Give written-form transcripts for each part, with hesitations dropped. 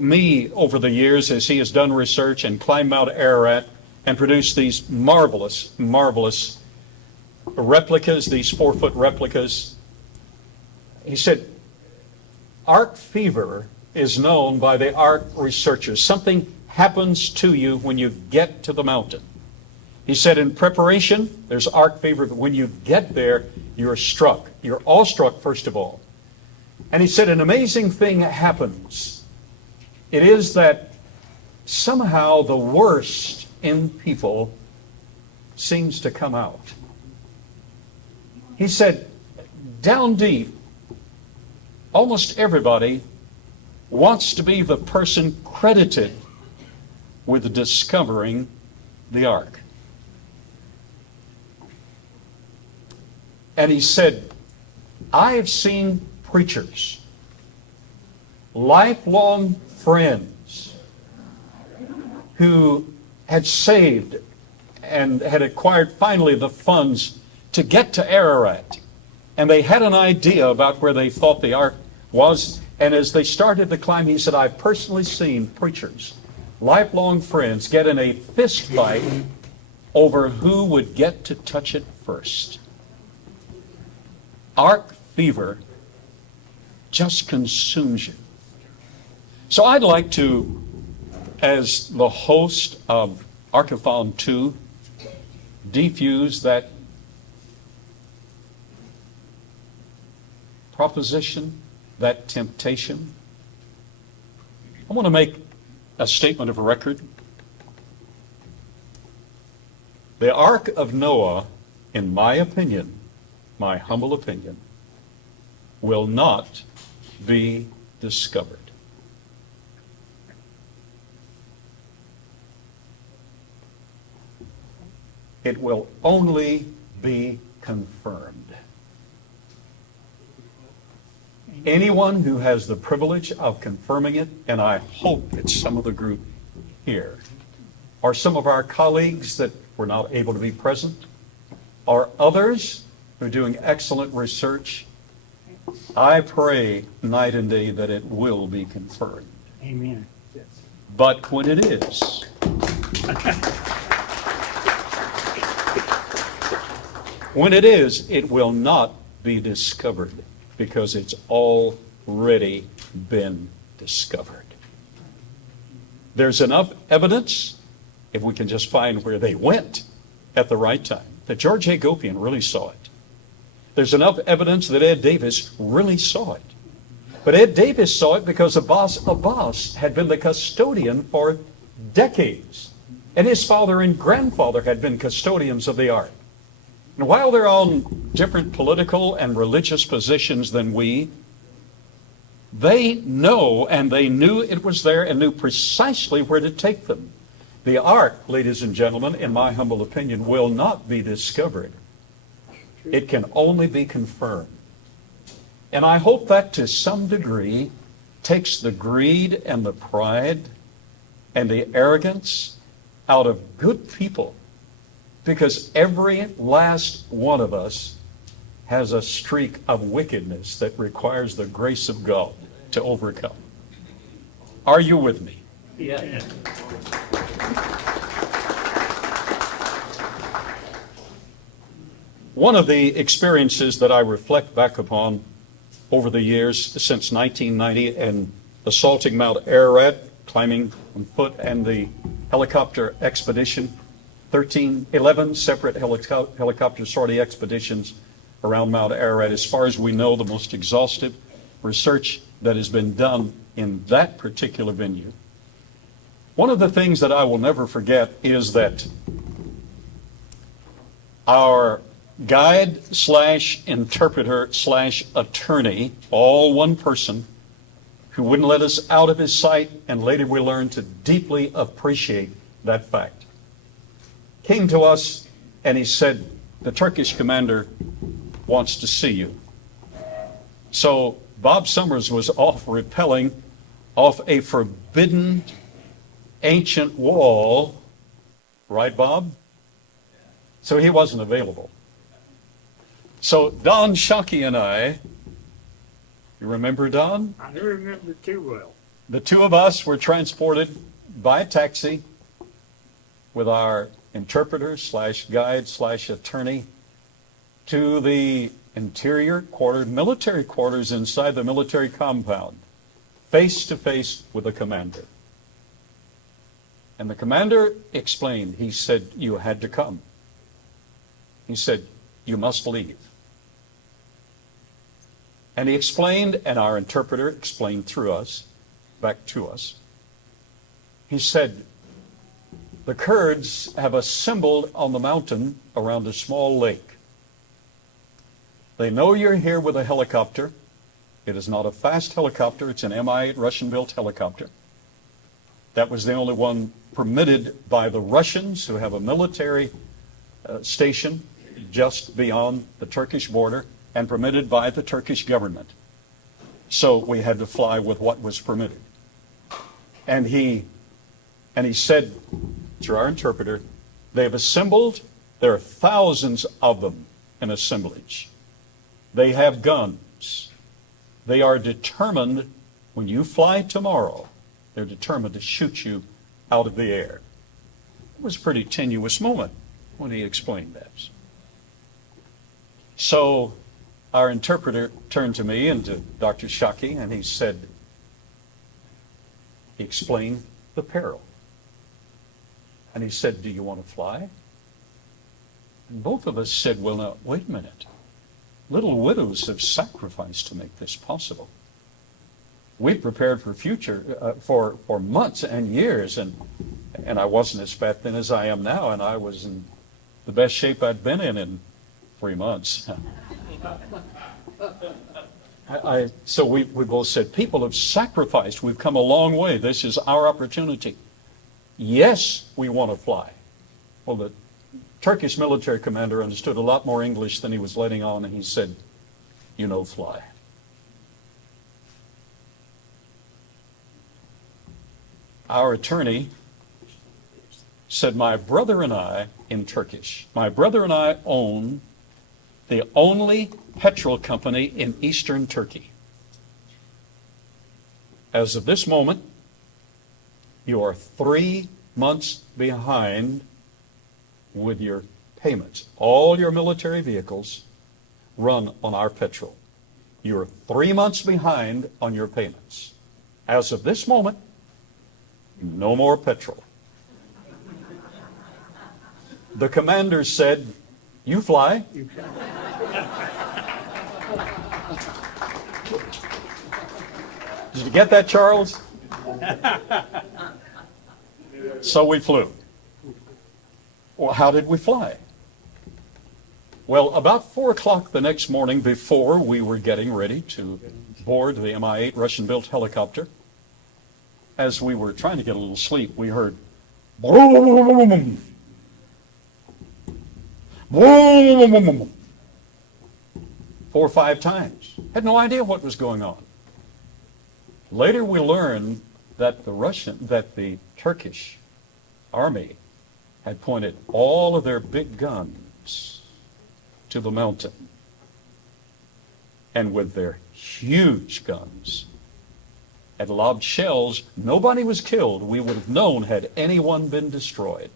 me over the years as he has done research and climbed Mount Ararat and produced these marvelous, marvelous replicas, these 4-foot replicas. He said, Ark fever is known by the Ark researchers. Something happens to you when you get to the mountain. He said in preparation, there's Ark fever, but when you get there, you're struck. You're awestruck, first of all. And he said an amazing thing happens. It is that somehow the worst in people seems to come out. He said, down deep, almost everybody wants to be the person credited with discovering the ark. And he said, I've seen preachers, lifelong friends, who had saved and had acquired finally the funds to get to Ararat. And they had an idea about where they thought the ark was. And as they started to climb, he said, I've personally seen preachers, lifelong friends, get in a fist fight over who would get to touch it first. Ark fever just consumes you. So I'd like to, as the host of Ark-A-Thon 2, defuse that proposition, that temptation. I want to make a statement of record. The Ark of Noah, in my opinion, my humble opinion, will not be discovered. It will only be confirmed. Anyone who has the privilege of confirming it, and I hope it's some of the group here, or some of our colleagues that were not able to be present, or others who are doing excellent research, I pray night and day that it will be confirmed. Amen. But when it is, it will not be discovered, because it's already been discovered. There's enough evidence, if we can just find where they went at the right time, that George Hagopian really saw it. There's enough evidence that Ed Davis really saw it. But Ed Davis saw it because Abbas had been the custodian for decades. And his father and grandfather had been custodians of the ark. And while they're on different political and religious positions than we, they know, and they knew it was there and knew precisely where to take them. The ark, ladies and gentlemen, in my humble opinion, will not be discovered. It can only be confirmed. And I hope that to some degree takes the greed and the pride and the arrogance out of good people, because every last one of us has a streak of wickedness that requires the grace of God to overcome. Are you with me? Yeah. One of the experiences that I reflect back upon over the years since 1990 and assaulting Mount Ararat, climbing on foot, and the helicopter expedition, 11 separate helicopter sortie expeditions around Mount Ararat. As far as we know, the most exhaustive research that has been done in that particular venue. One of the things that I will never forget is that our guide / interpreter / attorney, all one person, who wouldn't let us out of his sight, and later we learned to deeply appreciate that fact, came to us and he said, the Turkish commander wants to see you. So Bob Summers was off rappelling off a forbidden ancient wall, right, Bob? So he wasn't available. So Don Shockey and I, you remember Don? I don't remember too well. The two of us were transported by taxi with our interpreter slash guide slash attorney to the interior quarters, military quarters inside the military compound, face to face with the commander. And the commander explained, he said, you had to come. He said, you must leave. And he explained, and our interpreter explained through us, back to us. He said, the Kurds have assembled on the mountain around a small lake. They know you're here with a helicopter. It is not a fast helicopter. It's an Mi-8 Russian-built helicopter. That was the only one permitted by the Russians, who have a military station just beyond the Turkish border, and permitted by the Turkish government. So we had to fly with what was permitted. And he said, through our interpreter, they have assembled, there are thousands of them in assemblage. They have guns. They are determined, when you fly tomorrow, they're determined to shoot you out of the air. It was a pretty tenuous moment when he explained that. So our interpreter turned to me and to Dr. Shaki, and he said, he explained the peril. And he said, do you want to fly? And both of us said, well, now, wait a minute. Little widows have sacrificed to make this possible. We prepared for future, for months and years, and I wasn't as fat then as I am now, and I was in the best shape I'd been in 3 months. So we both said, people have sacrificed. We've come a long way. This is our opportunity. Yes, we want to fly. Well, the Turkish military commander understood a lot more English than he was letting on, and he said, you know, fly. Our attorney said, my brother and I, in Turkish, my brother and I own the only petrol company in eastern Turkey. As of this moment, you are 3 months behind with your payments. All your military vehicles run on our petrol. You're 3 months behind on your payments. As of this moment, no more petrol. The commander said, you fly. Did you get that, Charles? So we flew. Well, how did we fly? Well, about 4 o'clock the next morning, before we were getting ready to board the Mi-8 Russian-built helicopter, as we were trying to get a little sleep, we heard boom, boom, 4 or 5 times. Had no idea what was going on. Later we learned that the Turkish army had pointed all of their big guns to the mountain. And with their huge guns had lobbed shells. Nobody was killed. We would have known had anyone been destroyed.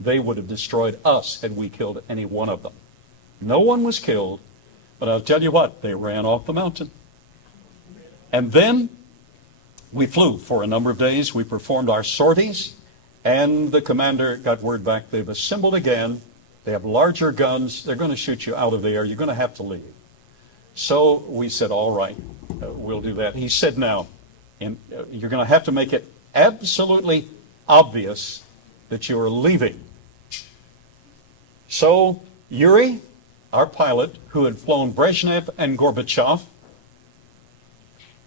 They would have destroyed us had we killed any one of them. No one was killed, but I'll tell you what, they ran off the mountain. And then we flew for a number of days. We performed our sorties, and the commander got word back. They've assembled again. They have larger guns. They're going to shoot you out of the air. You're going to have to leave. So we said, all right, we'll do that. He said, now, you're going to have to make it absolutely obvious that you are leaving. So Yuri, our pilot, who had flown Brezhnev and Gorbachev,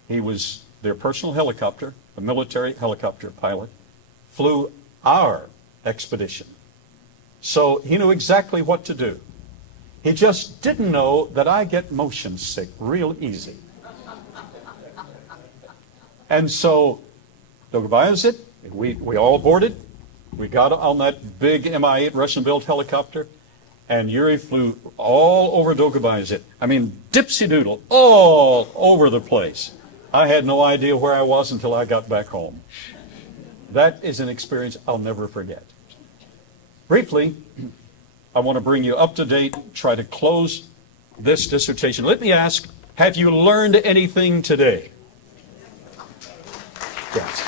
he was their personal helicopter, a military helicopter pilot, flew our expedition. So he knew exactly what to do. He just didn't know that I get motion sick real easy. And so, Dogobayazit, we all boarded. We got on that big Mi-8 Russian-built helicopter, and Yuri flew all over Dogobayazit. I mean, dipsy-doodle, all over the place. I had no idea where I was until I got back home. That is an experience I'll never forget. Briefly, I want to bring you up to date, try to close this dissertation. Let me ask, have you learned anything today? Yes.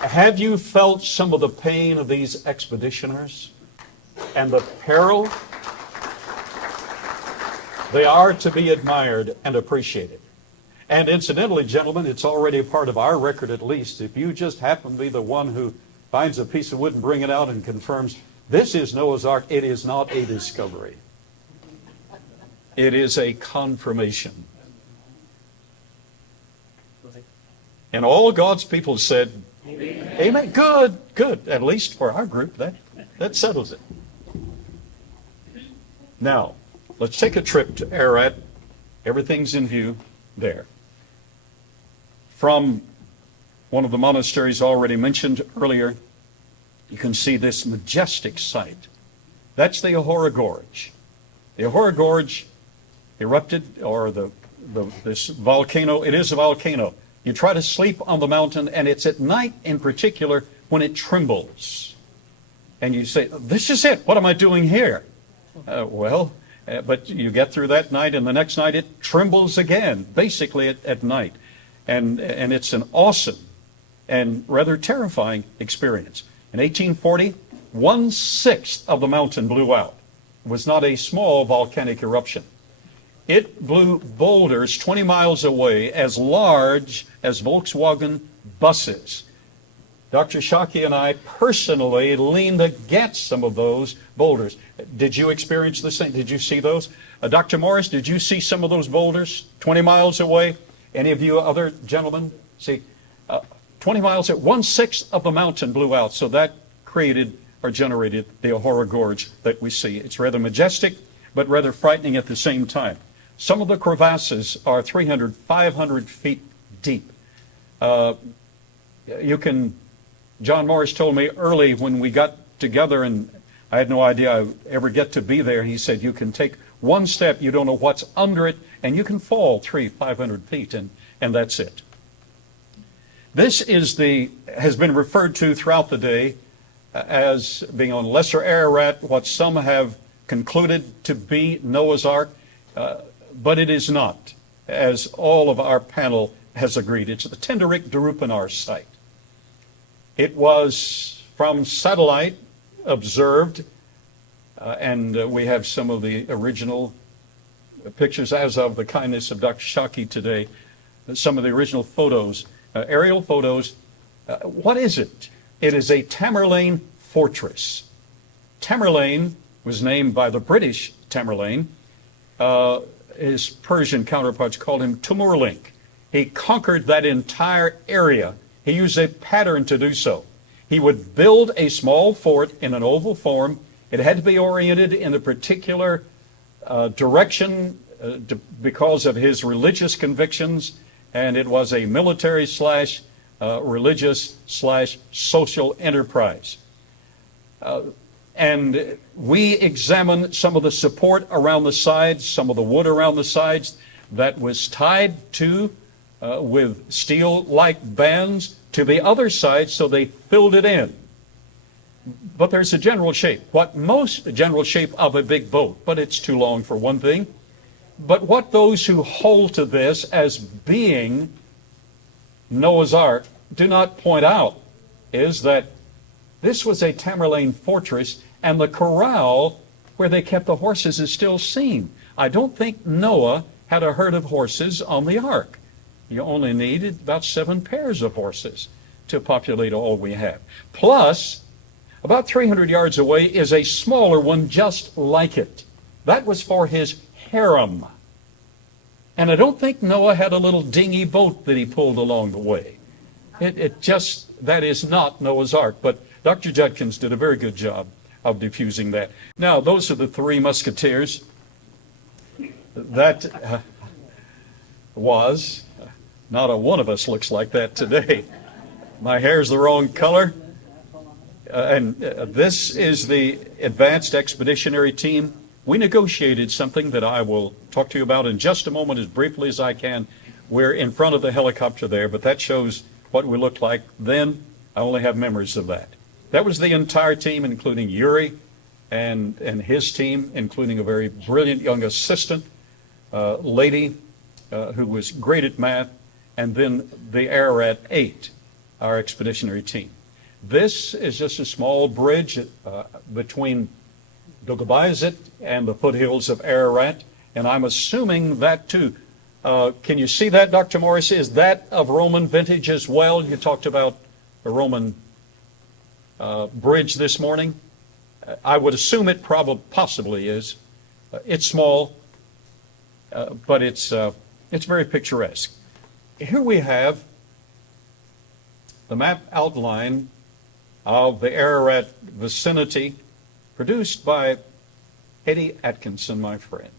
Have you felt some of the pain of these expeditioners and the peril? They are to be admired and appreciated. And incidentally, gentlemen, it's already a part of our record at least. If you just happen to be the one who finds a piece of wood and bring it out and confirms, this is Noah's Ark, it is not a discovery. It is a confirmation. And all God's people said, Amen. Amen. Good, good. At least for our group, that settles it. Now, let's take a trip to Ararat. Everything's in view there. From one of the monasteries already mentioned earlier, you can see this majestic site. That's the Ahura Gorge. The Ahura Gorge erupted, or this volcano, it is a volcano. You try to sleep on the mountain, and it's at night in particular when it trembles. And you say, this is it, what am I doing here? But you get through that night, and the next night it trembles again, basically at night. And it's an awesome and rather terrifying experience. In 1840, 1/6 of the mountain blew out. It was not a small volcanic eruption. It blew boulders 20 miles away as large as Volkswagen buses. Dr. Shockey and I personally leaned against some of those boulders. Did you experience the same? Did you see those? Dr. Morris, did you see some of those boulders 20 miles away? Any of you other gentlemen? See, 20 miles, 1/6 of the mountain blew out. So that created or generated the Ahura Gorge that we see. It's rather majestic, but rather frightening at the same time. Some of the crevasses are 300, 500 feet deep. John Morris told me early when we got together, and I had no idea I'd ever get to be there, he said, you can take one step, you don't know what's under it, and you can fall 500 feet, and that's it. This has been referred to throughout the day as being on Lesser Ararat, what some have concluded to be Noah's Ark, but it is not, as all of our panel has agreed. It's the Tenderik Darupanar site. It was from satellite observed, and we have some of the original pictures as of the kindness of Dr. Shockey today, some of the original photos, aerial photos. What is it? It is a Tamerlane fortress. Tamerlane was named by the British Tamerlane. His Persian counterparts called him Tumurlink. He conquered that entire area. He used a pattern to do so. He would build a small fort in an oval form. It had to be oriented in a particular direction because of his religious convictions, and it was a military / religious / social enterprise. And we examined some of the support around the sides, some of the wood around the sides that was tied to with steel-like bands to the other side, so they filled it in. But there's a general shape. The general shape of a big boat, but it's too long for one thing. But what those who hold to this as being Noah's Ark do not point out is that this was a Tamerlane fortress, and the corral where they kept the horses is still seen. I don't think Noah had a herd of horses on the ark. You only needed about 7 pairs of horses to populate all we have. Plus, about 300 yards away is a smaller one just like it. That was for his harem. And I don't think Noah had a little dinghy boat that he pulled along the way. That is not Noah's Ark. But Dr. Judkins did a very good job of diffusing that. Now, those are the 3 musketeers. That was, not a one of us looks like that today. My hair's the wrong color. And this is the advanced expeditionary team. we negotiated something that I will talk to you about in just a moment as briefly as I can. We're in front of the helicopter there, but that shows what we looked like then. I only have memories of that. That was the entire team, including Yuri and his team, including a very brilliant young assistant lady who was great at math, and then the Ararat 8, our expeditionary team. This is just a small bridge between Dogobayazit and the foothills of Ararat, and I'm assuming that too. Can you see that, Dr. Morris? Is that of Roman vintage as well? You talked about a Roman bridge this morning. I would assume it possibly is. It's small, but it's very picturesque. Here we have the map outline of the Ararat vicinity, produced by Eddie Atkinson, my friend.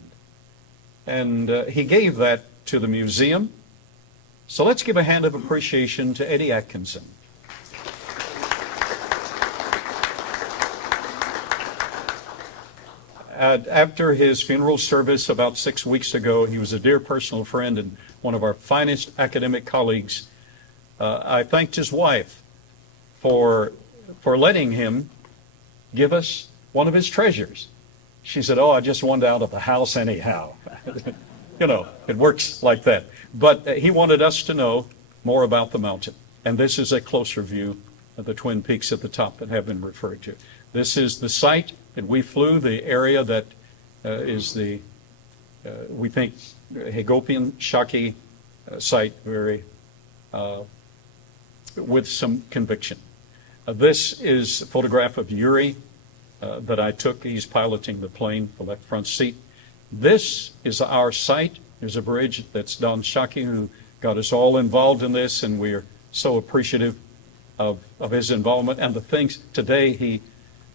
And he gave that to the museum. So let's give a hand of appreciation to Eddie Atkinson. After his funeral service about 6 weeks ago, he was a dear personal friend and one of our finest academic colleagues. I thanked his wife for letting him give us one of his treasures. She said, "Oh, I just wanted out of the house anyhow." You know, it works like that. But he wanted us to know more about the mountain. And this is a closer view of the Twin Peaks at the top that have been referred to. This is the site that we flew, the area that is the, we think, Hagopian Shaki site, very, with some conviction. This is a photograph of Yuri that I took. He's piloting the plane, the left front seat. This is our site. There's a bridge. That's Don Shaki, who got us all involved in this, and we're so appreciative of his involvement and the things. Today he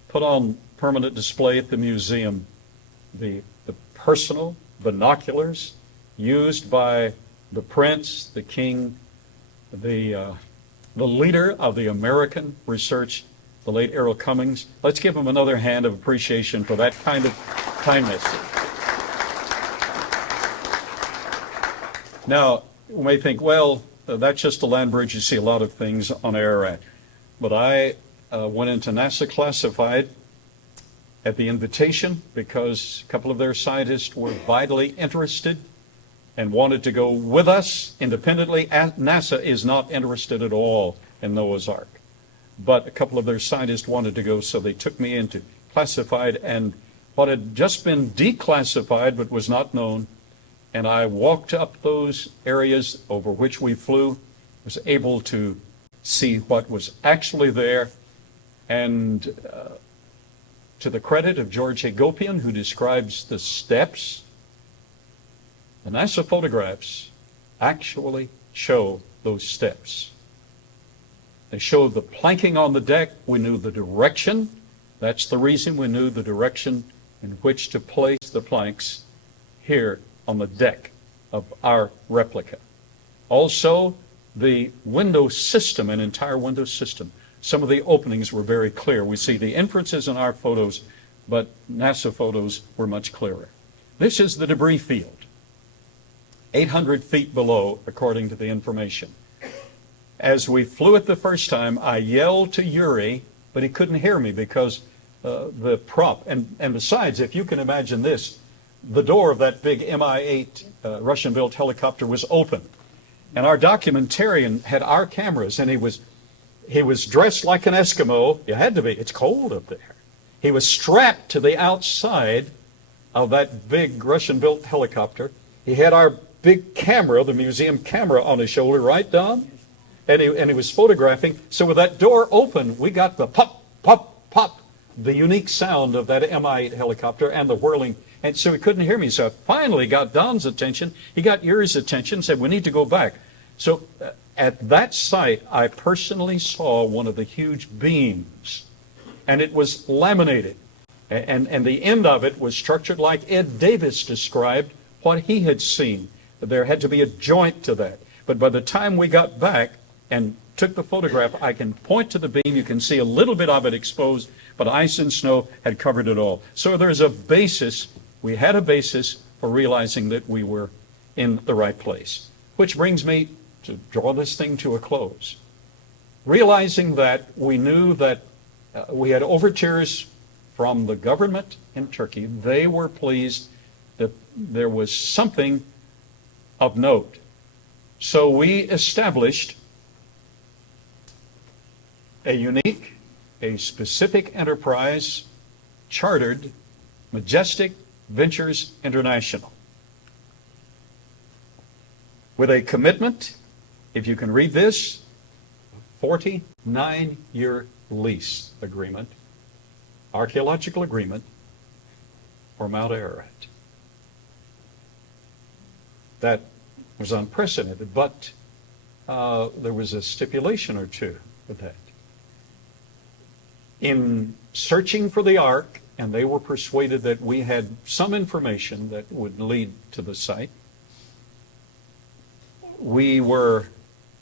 put on permanent display at the museum the personal binoculars used by the prince, the king, the leader of the American research, the late Errol Cummings. Let's give him another hand of appreciation for that kind of kindness. Now, you may think, well, that's just a land bridge. You see a lot of things on Ararat. But I went into NASA Classified at the invitation because a couple of their scientists were vitally interested and wanted to go with us independently. NASA is not interested at all in Noah's Ark. But a couple of their scientists wanted to go, so they took me into classified, and what had just been declassified but was not known, and I walked up those areas over which we flew, was able to see what was actually there, and to the credit of George Hagopian, who describes the steps, the NASA photographs actually show those steps. They showed the planking on the deck. We knew the direction. That's the reason we knew the direction in which to place the planks here on the deck of our replica. Also, the window system, an entire window system. Some of the openings were very clear. We see the inferences in our photos, but NASA photos were much clearer. This is the debris field, 800 feet below, according to the information. As we flew it the first time, I yelled to Yuri, but he couldn't hear me because the prop, and besides, if you can imagine this, the door of that big Mi-8 Russian-built helicopter was open. And our documentarian had our cameras, and he was dressed like an Eskimo. You had to be. It's cold up there. He was strapped to the outside of that big Russian-built helicopter. He had our big camera, the museum camera, on his shoulder, right, Don? And he was photographing. So with that door open, we got the pop, pop, pop, the unique sound of that Mi-8 helicopter and the whirling. And so he couldn't hear me. So I finally got Don's attention. He got Yuri's attention, said, we need to go back. So at that site, I personally saw one of the huge beams, and it was laminated. And the end of it was structured like Ed Davis described what he had seen. There had to be a joint to that. But by the time we got back and took the photograph, I can point to the beam. You can see a little bit of it exposed, but ice and snow had covered it all. So there's a basis we had a basis for realizing that we were in the right place. Which brings me to draw this thing to a close. Realizing that we knew that we had overtures from the government in Turkey. They were pleased that there was something of note. So we established a unique, a specific enterprise, chartered Majestic Ventures International, with a commitment, if you can read this, 49-year lease agreement, archaeological agreement for Mount Ararat. That was unprecedented, but there was a stipulation or two with that. In searching for the Ark, and they were persuaded that we had some information that would lead to the site, we were,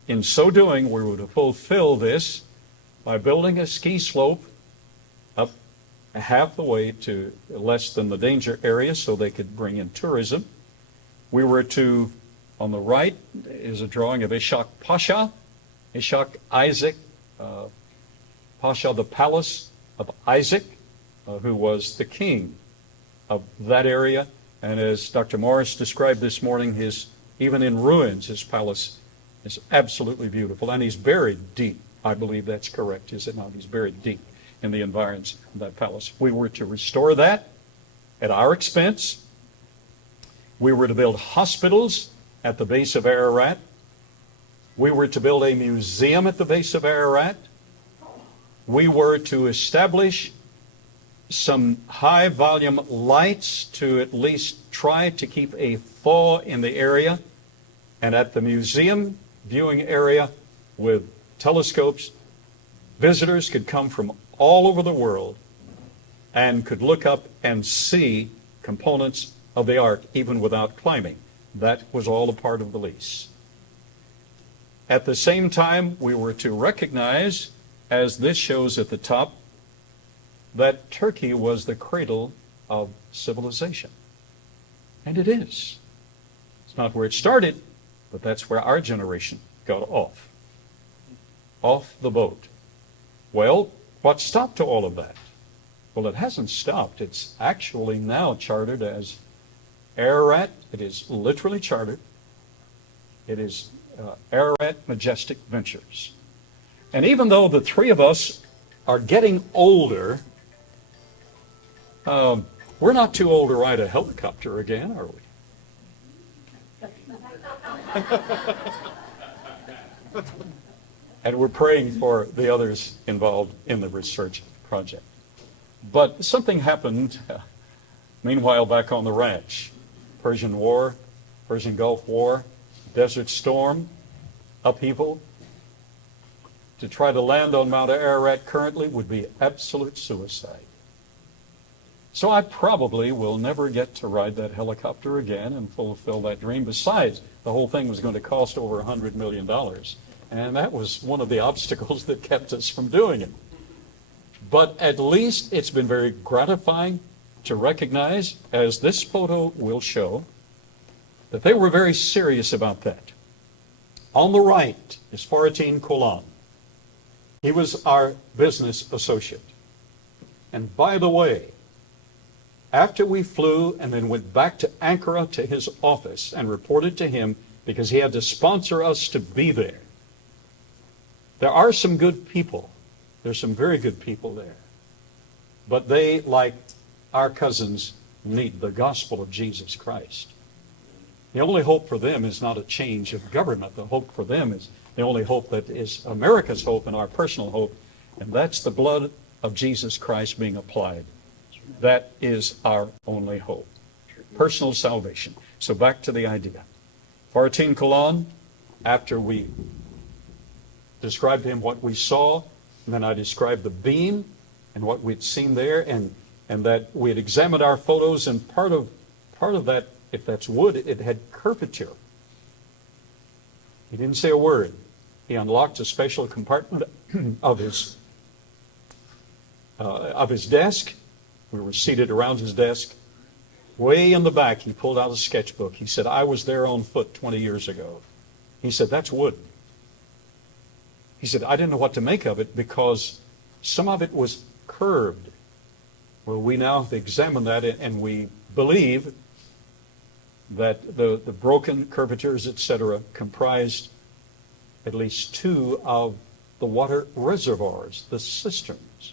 in so doing, we were to fulfill this by building a ski slope up half the way to less than the danger area so they could bring in tourism. We were to, on the right is a drawing of Ishak Pasha, Ishak Isaac Pasha, the palace of Isaac, who was the king of that area. And as Dr. Morris described this morning, even in ruins, his palace is absolutely beautiful. And he's buried deep. I believe that's correct, is it not? He's buried deep in the environs of that palace. We were to restore that at our expense. We were to build hospitals at the base of Ararat. We were to build a museum at the base of Ararat. We were to establish some high volume lights to at least try to keep a thaw in the area. And at the museum viewing area with telescopes, visitors could come from all over the world and could look up and see components of the Ark even without climbing. That was all a part of the lease. At the same time, we were to recognize, as this shows at the top, that Turkey was the cradle of civilization. And it is. It's not where it started, but that's where our generation got off the boat. Well, what stopped to all of that? Well, it hasn't stopped. It's actually now chartered as Ararat. It is literally chartered. It is Ararat Majestic Ventures. And even though the three of us are getting older, we're not too old to ride a helicopter again, are we? And we're praying for the others involved in the research project. But something happened, meanwhile, back on the ranch. Persian War, Persian Gulf War, Desert Storm, upheaval. To try to land on Mount Ararat currently would be absolute suicide. So I probably will never get to ride that helicopter again and fulfill that dream. Besides, the whole thing was going to cost over $100 million. And that was one of the obstacles that kept us from doing it. But at least it's been very gratifying to recognize, as this photo will show, that they were very serious about that. On the right is Faratin Kolan. He was our business associate. And by the way, after we flew and then went back to Ankara to his office and reported to him, because he had to sponsor us to be there, there are some good people. There's some very good people there. But they, like our cousins, need the gospel of Jesus Christ. The only hope for them is not a change of government. The hope for them is the only hope that is America's hope and our personal hope, and that's the blood of Jesus Christ being applied. That is our only hope. Personal salvation. So back to the idea. Faratin Kolan, after we described to him what we saw, and then I described the beam and what we'd seen there, and that we had examined our photos, and part of that, if that's wood, it had curvature. He didn't say a word. He unlocked a special compartment of his desk. We were seated around his desk, Way in the back, he pulled out a sketchbook. He said, I was there on foot 20 years ago. He said, that's wood. He said, I didn't know what to make of it because some of it was curved. Well, we now have examined that, and we believe that the broken curvatures, etc., comprised at least two of the water reservoirs, the cisterns.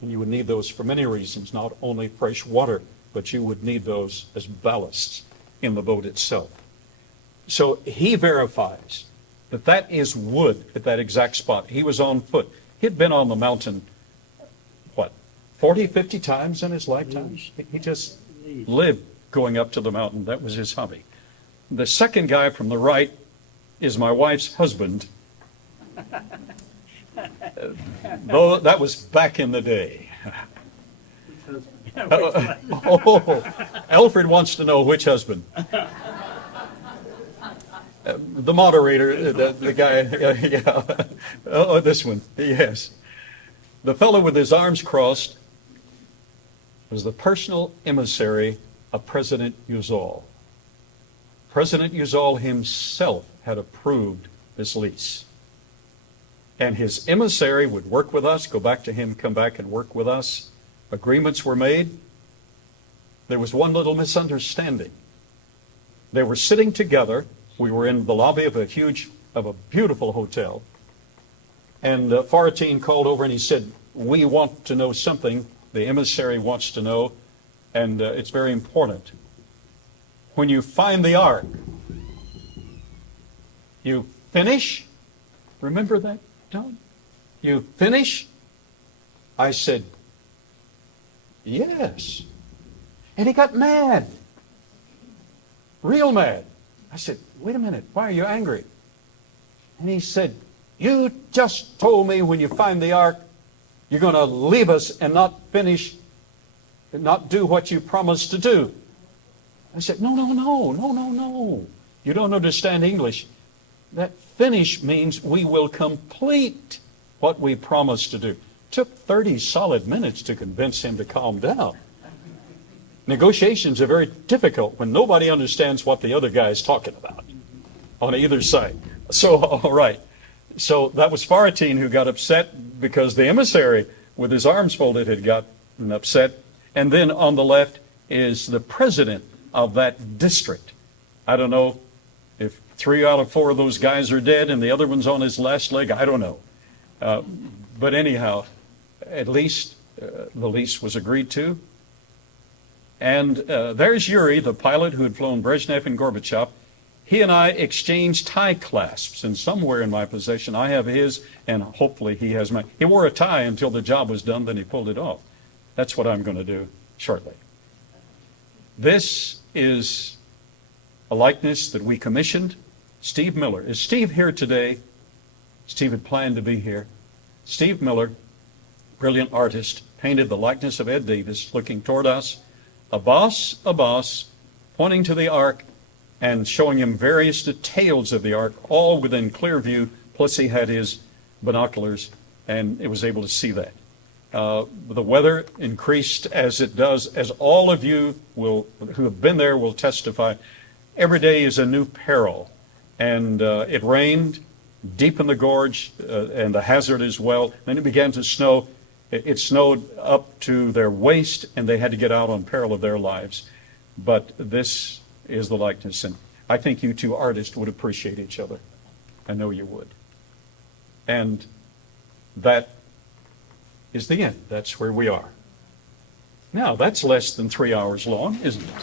And you would need those for many reasons, not only fresh water, but you would need those as ballasts in the boat itself. So he verifies that that is wood at that exact spot. He was on foot. He'd been on the mountain, 40, 50 times in his lifetime? He just lived going up to the mountain. That was his hobby. The second guy from the right is my wife's husband. Though that was back in the day. Alfred wants to know which husband. The moderator, the guy, yeah. Oh, this one, yes. The fellow with his arms crossed was the personal emissary of President Uzal. President Uzal himself had approved this lease. And his emissary would work with us, go back to him, come back and work with us. Agreements were made. There was one little misunderstanding. They were sitting together. We were in the lobby of a beautiful hotel. And Farateen called over and he said, we want to know something. The emissary wants to know, and it's very important. When you find the ark, you finish. Remember that, Don? You finish? I said, yes. And he got mad. Real mad. I said, wait a minute, why are you angry? And he said, you just told me when you find the ark, you're going to leave us and not finish, and not do what you promised to do. I said, no. You don't understand English. That finish means we will complete what we promised to do. Took 30 solid minutes to convince him to calm down. Negotiations are very difficult when nobody understands what the other guy is talking about on either side. So, all right. So that was Farateen who got upset because the emissary with his arms folded had gotten upset. And then on the left is the president of that district. I don't know if 3 out of 4 of those guys are dead and the other one's on his last leg. I don't know. But anyhow, at least the lease was agreed to. And there's Yuri, the pilot who had flown Brezhnev and Gorbachev. He and I exchanged tie clasps, and somewhere in my possession I have his, and hopefully he has mine. He wore a tie until the job was done, then he pulled it off. That's what I'm going to do shortly. This is a likeness that we commissioned. Steve Miller. Is Steve here today? Steve had planned to be here. Steve Miller, brilliant artist, painted the likeness of Ed Davis looking toward us. Abbas, pointing to the ark and showing him various details of the ark, all within clear view, plus he had his binoculars and it was able to see that. The weather increased as it does, as all of you who have been there will testify. Every day is a new peril. And it rained deep in the gorge and the hazard as well. Then it began to snow. It snowed up to their waist, and they had to get out on peril of their lives. But this is the likeness, and I think you two artists would appreciate each other. I know you would. And that is the end. That's where we are. Now, that's less than 3 hours long, isn't it?